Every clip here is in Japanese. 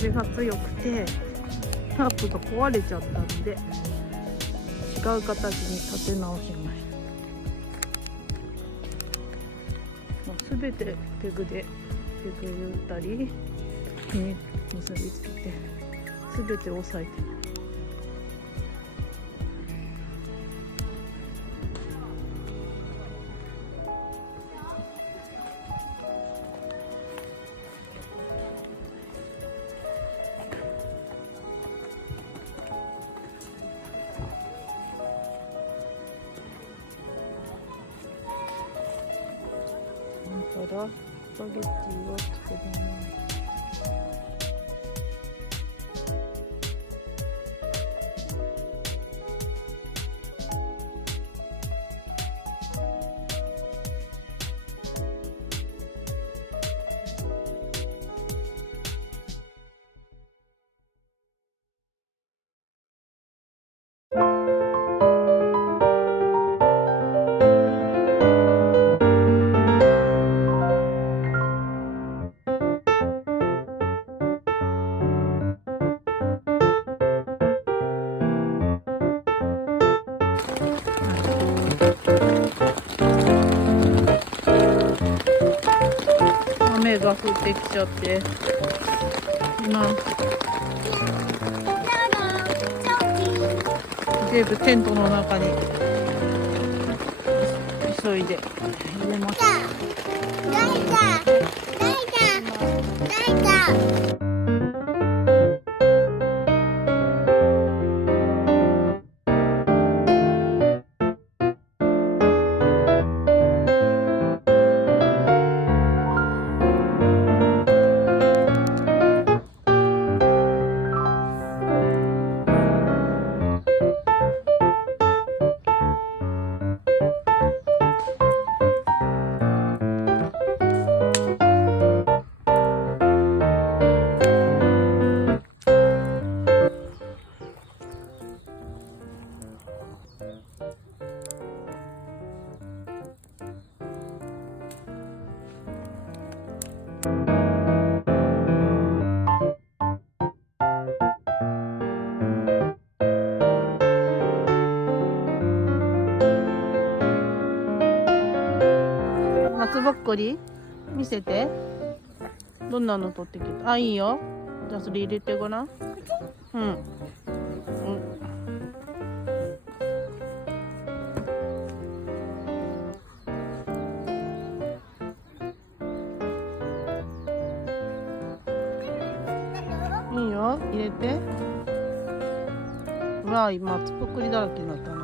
風が強くてタープが壊れちゃったので違う形に立て直しました。すべてペグでペグ打ったりに結びつけてすべて押さえてます。からスパゲッティを作ります。雨が降ってきちゃって今全部テントの中に急いで入れます。松ぼっこり見せて。どんなの取ってきた？あ、いいよ。じゃあそれ入れてごらん。うん。いいよ、入れて。うわ、今松ぼっこりだらけになったな。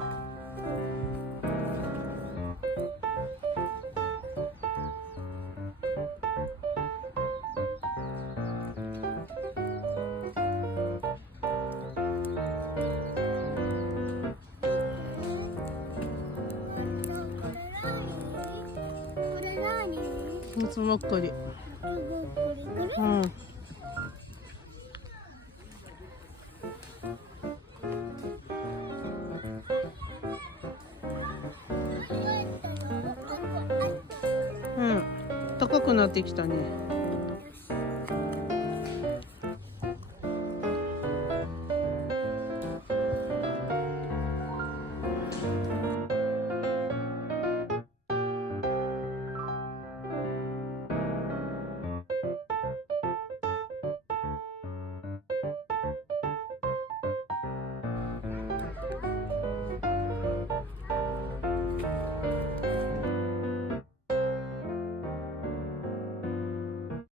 松ぼっこり。うん。うん。高くなってきたね。